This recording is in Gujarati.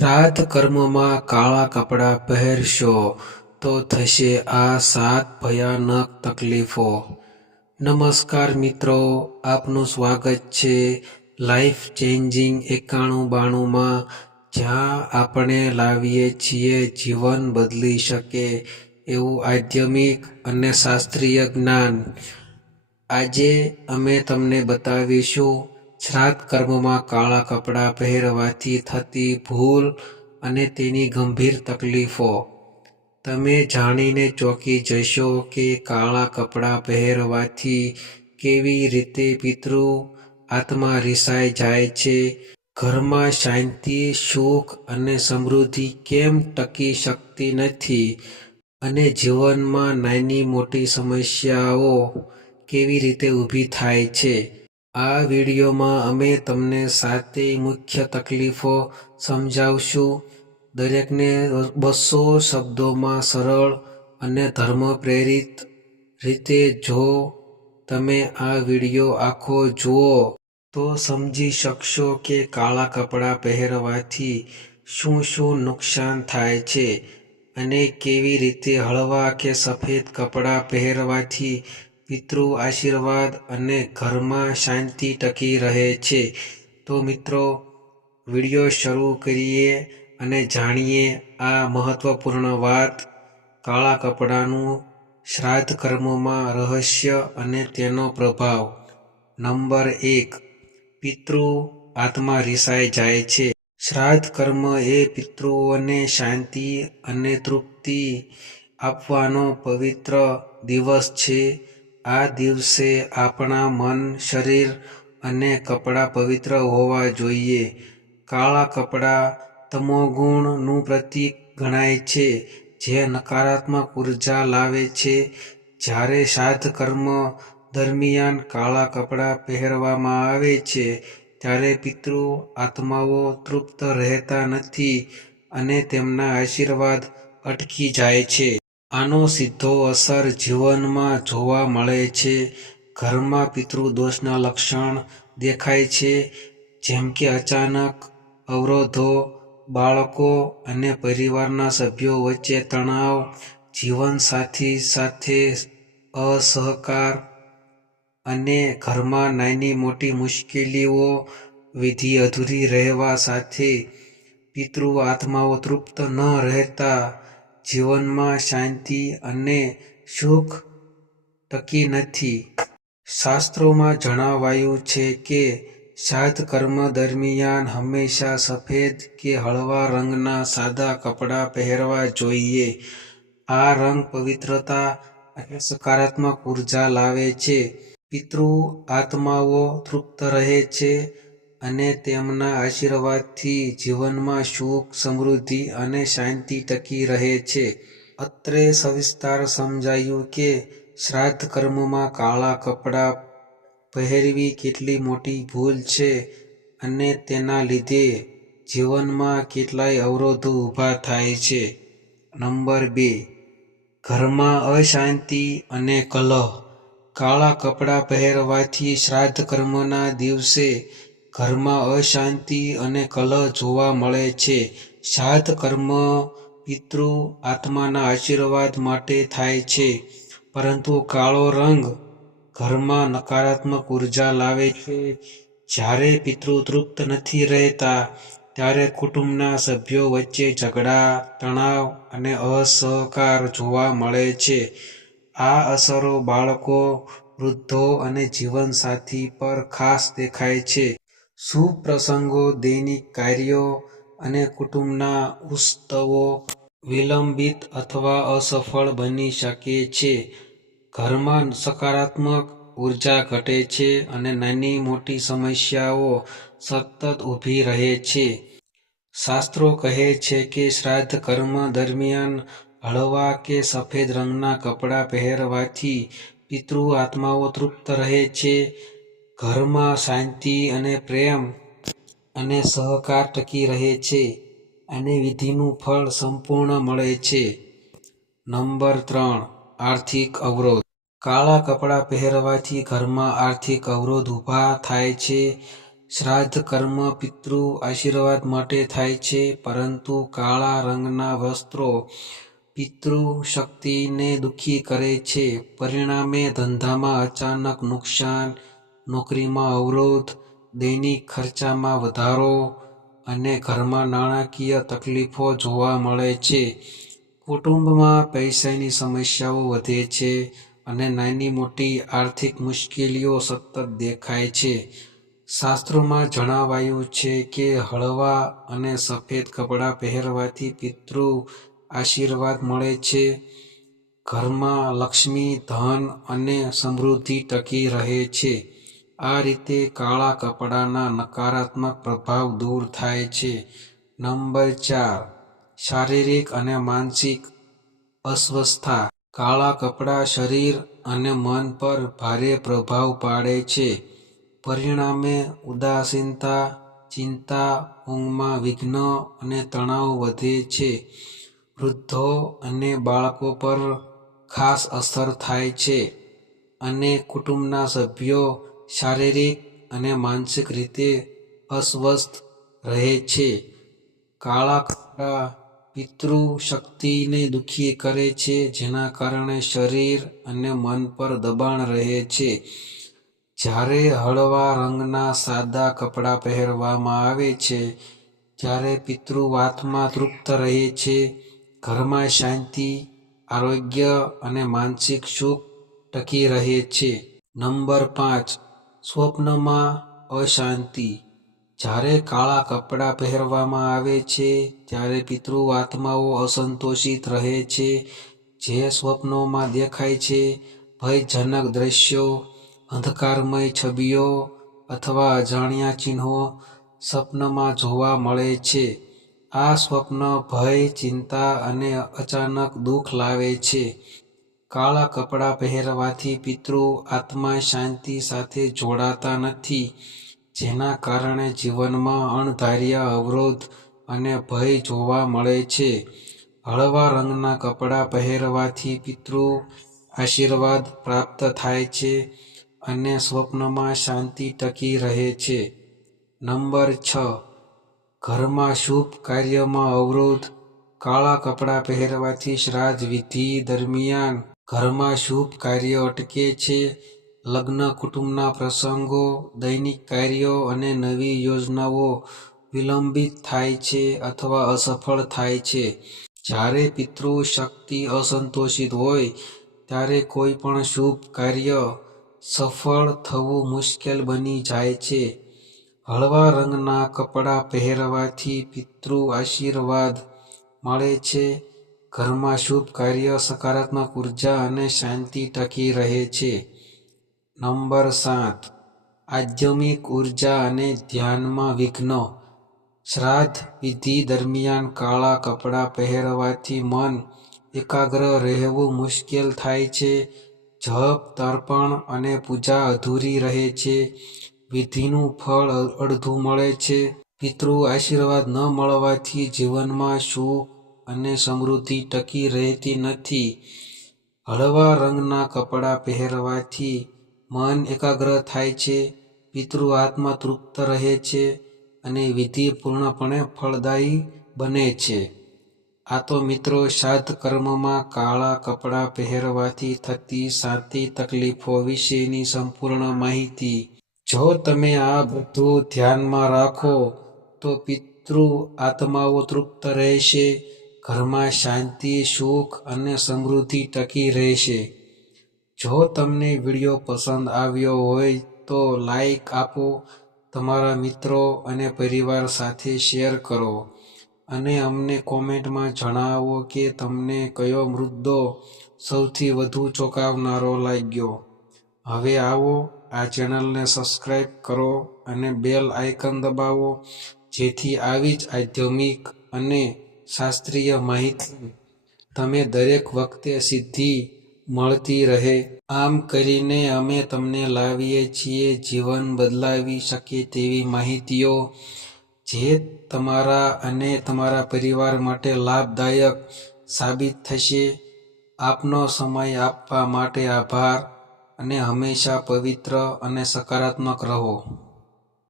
શ્રાદ્ધ કર્મમાં કાળા કપડાં પહેરશો, તો થશે આ સાત ભયાનક તકલીફો. નમસ્કાર મિત્રો, આપનું સ્વાગત છે લાઈફ ચેન્જિંગ એકાણું બાણુંમાં. જ્યાં આપણે લાવીએ છીએ જીવન બદલી શકે એવું આધ્યમિક અને શાસ્ત્રીય જ્ઞાન. આજે અમે તમને બતાવીશું શ્રાદ્ધ કર્મમાં કાળા કપડાં પહેરવાથી થતી ભૂલ અને તેની ગંભીર તકલીફો. તમે જાણીને ચોંકી જશો કે કાળા કપડાં પહેરવાથી કેવી રીતે પિતૃ આત્મા રિસાઈ જાય છે? ઘરમાં શાંતિ, સુખ અને સમૃદ્ધિ કેમ ટકી શકતી નથી? અને જીવનમાં નાની મોટી સમસ્યાઓ કેવી રીતે ઊભી થાય છે? આ વિડીયોમાં અમે તમને સાતેય મુખ્ય તકલીફો સમજાવશું. દરેકને બસો શબ્દોમાં સરળ અને ધર્મ પ્રેરિત રીતે જો તમે આ વીડિયો આખો જુઓ, તો સમજી શકશો કે કાળા કપડાં પહેરવાથી શું શું નુકસાન થાય છે અને કેવી રીતે હળવા કે સફેદ કપડાં પહેરવાથી પિતૃ આશીર્વાદ અને ઘરમાં શાંતિ ટકી રહે છે. તો મિત્રો, વીડિયો શરૂ કરીએ અને જાણીએ આ મહત્વપૂર્ણ વાત. કાળા કપડાનું શ્રાદ્ધ કર્મમાં રહસ્ય અને તેનો પ્રભાવ. નંબર એક, પિતૃ આત્મા રિસાઈ જાય છે. શ્રાદ્ધ કર્મ એ પિતૃઓને શાંતિ અને તૃપ્તિ આપવાનો પવિત્ર દિવસ છે. આ દિવસે આપણા મન, શરીર અને કપડાં પવિત્ર હોવા જોઈએ. કાળા કપડાં તમોગુણનું પ્રતીક ગણાય છે, જે નકારાત્મક ઊર્જા લાવે છે. જ્યારે શ્રાદ્ધ કર્મ દરમિયાન કાળા કપડાં પહેરવામાં આવે છે, ત્યારે પિતૃ આત્માઓ તૃપ્ત રહેતા નથી અને તેમના આશીર્વાદ અટકી જાય છે. આનો સીધો અસર જીવનમાં જોવા મળે છે. ઘરમાં પિતૃદોષના લક્ષણ દેખાય છે, જેમ કે અચાનક અવરોધો, બાળકો અને પરિવારના સભ્યો વચ્ચે તણાવ, જીવનસાથી સાથે અસહકાર અને ઘરમાં નાની મોટી મુશ્કેલીઓ, વિધિ અધૂરી રહેવા સાથે પિતૃ આત્માઓ તૃપ્ત ન રહેતા જીવનમાં શાંતિ અને સુખ ટકી નથી. શાસ્ત્રોમાં જણાવાયું છે કે, સાત કર્મ દરમિયાન હંમેશા સફેદ કે હળવા રંગના સાદા કપડાં પહેરવા જોઈએ. આ રંગ પવિત્રતા અને સકારાત્મક ઊર્જા લાવે છે. પિતૃ આત્માઓ તૃપ્ત રહે છે અને તેમના આશીર્વાદથી જીવનમાં સુખ, સમૃદ્ધિ અને શાંતિ ટકી રહે છે. અત્રે સવિસ્તાર સમજાયું કે શ્રાદ્ધ કર્મમાં કાળા કપડાં પહેરવી કેટલી મોટી ભૂલ છે અને તેના લીધે જીવનમાં કેટલાય અવરોધો ઊભા થાય છે. નંબર બે, ઘરમાં અશાંતિ અને કલહ. કાળા કપડાં પહેરવાથી શ્રાદ્ધ કર્મના દિવસે ઘરમાં અશાંતિ અને કલહ જોવા મળે છે. સાત કર્મ પિતૃ આત્માના આશીર્વાદ માટે થાય છે. પરંતુ કાળો રંગ ઘરમાં નકારાત્મક ઊર્જા લાવે છે. જ્યારે પિતૃ તૃપ્ત નથી રહેતા, ત્યારે કુટુંબના સભ્યો વચ્ચે ઝઘડા, તણાવ અને અસહકાર જોવા મળે છે. આ અસરો બાળકો, વૃદ્ધો અને જીવનસાથી પર ખાસ દેખાય છે. શુભ પ્રસંગો દૈનિક કાર્યો અને કુટુંબના ઉત્સવો વિલંબિત અથવા અસફળ બની શકે છે. ઘરમાં સકારાત્મક ઊર્જા ઘટે છે અને નાની મોટી સમસ્યાઓ સતત ઊભી રહે છે. શાસ્ત્રો કહે છે કે શ્રાદ્ધ કર્મ દરમિયાન હળવા કે સફેદ રંગના કપડાં પહેરવાથી પિતૃ આત્માઓ તૃપ્ત રહે છે. ઘરમાં શાંતિ અને પ્રેમ અને સહકાર ટકી રહે છે અને વિધિનું ફળ સંપૂર્ણ મળે છે. નંબર ત્રણ, આર્થિક અવરોધ. કાળા કપડાં પહેરવાથી ઘરમાં આર્થિક અવરોધ ઊભા થાય છે. શ્રાદ્ધ કર્મ પિતૃ આશીર્વાદ માટે થાય છે, પરંતુ કાળા રંગના વસ્ત્રો પિતૃ શક્તિને દુઃખી કરે છે. પરિણામે ધંધામાં અચાનક નુકસાન નોકરીમાં અવરોધ, દૈનિક ખર્ચામાં વધારો અને ઘરમાં નાણાકીય તકલીફો જોવા મળે છે. કુટુંબમાં પૈસાની સમસ્યાઓ વધે છે અને નાની મોટી આર્થિક મુશ્કેલીઓ સતત દેખાય છે. શાસ્ત્રોમાં જણાવાયું છે કે હળવા અને સફેદ કપડાં પહેરવાથી પિતૃ આશીર્વાદ મળે છે. ઘરમાં લક્ષ્મી, ધન અને સમૃદ્ધિ ટકી રહે છે. આ રીતે કાળા કપડાના નકારાત્મક પ્રભાવ દૂર થાય છે. નંબર ચાર, શારીરિક અને માનસિક અસ્વસ્થતા. કાળા કપડાં શરીર અને મન પર ભારે પ્રભાવ પાડે છે. પરિણામે ઉદાસીનતા, ચિંતા, ઊંઘમાં વિઘ્ન અને તણાવ વધે છે. વૃદ્ધો અને બાળકો પર ખાસ અસર થાય છે. અને કુટુંબના સભ્યો શારીરિક અને માનસિક રીતે અસ્વસ્થ રહે છે. કાળા કપડા પિતૃ શક્તિને દુઃખી કરે છે, જેના કારણે શરીર અને મન પર દબાણ રહે છે. જ્યારે હળવા રંગના સાદા કપડાં પહેરવામાં આવે છે, ત્યારે પિતૃ વાતમાં તૃપ્ત રહે છે. ઘરમાં શાંતિ, આરોગ્ય અને માનસિક સુખ ટકી રહે છે. નંબર પાંચ સ્વપ્નમાં અશાંતિ. જ્યારે કાળા કપડાં પહેરવામાં આવે છે, ત્યારે પિતૃ આત્માઓ અસંતોષિત રહે છે. જે સ્વપ્નોમાં દેખાય છે, ભયજનક દ્રશ્યો, અંધકારમય છબીઓ અથવા અજાણ્યા ચિહ્નો સ્વપ્નમાં જોવા મળે છે. આ સ્વપ્ન ભય, ચિંતા અને અચાનક દુઃખ લાવે છે. કાળા કપડાં પહેરવાથી પિતૃ આત્મા શાંતિ સાથે જોડાતા નથી, જેના કારણે જીવનમાં અણધાર્યા અવરોધ અને ભય જોવા મળે છે. હળવા રંગના કપડાં પહેરવાથી પિતૃ આશીર્વાદ પ્રાપ્ત થાય છે અને સ્વપ્નમાં શાંતિ ટકી રહે છે. નંબર છ. ઘરમાં શુભ કાર્યમાં અવરોધ. કાળા કપડાં પહેરવાથી શ્રાદ્ધ વિધિ દરમિયાન ઘરમાં શુભ કાર્ય અટકે છે. લગ્ન, કુટુંબના પ્રસંગો, દૈનિક કાર્યો અને નવી યોજનાઓ વિલંબિત થાય છે અથવા અસફળ થાય છે. જ્યારે પિતૃ શક્તિ અસંતોષિત હોય, ત્યારે કોઈ પણ શુભ કાર્ય સફળ થવું મુશ્કેલ બની જાય છે. હળવા રંગના કપડાં પહેરવાથી પિતૃ આશીર્વાદ મળે છે. ઘરમાં શુભ કાર્ય, સકારાત્મક ઊર્જા અને શાંતિ ટકી રહે છે. નંબર સાત. આધ્યમિક ઊર્જા અને ધ્યાનમાં વિઘ્ન. શ્રાદ્ધ વિધિ દરમિયાન કાળા કપડાં પહેરવાથી મન એકાગ્ર રહેવું મુશ્કેલ થાય છે. જપ, તર્પણ અને પૂજા અધૂરી રહે છે. વિધિનું ફળ અડધું મળે છે. પિતૃ આશીર્વાદ ન મળવાથી જીવનમાં સુખ અને સમૃદ્ધિ ટકી રહેતી નથી. હળવા રંગના કપડાં પહેરવાથી મન એકાગ્ર થાય છે, પિતૃ આત્મા તૃપ્ત રહે છે અને વિધિ પૂર્ણપણે ફળદાયી બને છે. આ તો મિત્રો સાત કર્મમાં કાળા કપડાં પહેરવાથી થતી સાતી તકલીફો વિશેની સંપૂર્ણ માહિતી. જો તમે આ બધું ધ્યાનમાં રાખો, તો પિતૃ આત્માઓ તૃપ્ત રહેશે ઘરમાં શાંતિ, સુખ અને સમૃદ્ધિ ટકી રહેશે. જો તમને વીડિયો પસંદ આવ્યો હોય તો લાઈક આપો, તમારા મિત્રો અને પરિવાર સાથે શેર કરો. અને અમને કોમેન્ટમાં જણાવો કે તમને કયો મુદ્દો સૌથી વધુ ચોંકાવનારો લાગ્યો. હવે આવો, આ ચેનલને સબસ્ક્રાઈબ કરો અને બેલ આઇકન દબાવો, જેથી આવી જ આધ્યાત્મિક અને શાસ્ત્રીય માહિતી. તમે દરેક વખતે સિદ્ધિ મળતી રહે. આમ કરીને અમે તમને લાવીએ છીએ જીવન બદલાવી શકે તેવી માહિતીઓ જે તમારા અને તમારા પરિવાર માટે લાભદાયક સાબિત થશે. આપનો સમય આપવા માટે આભાર અને હંમેશા પવિત્ર અને સકારાત્મક રહો.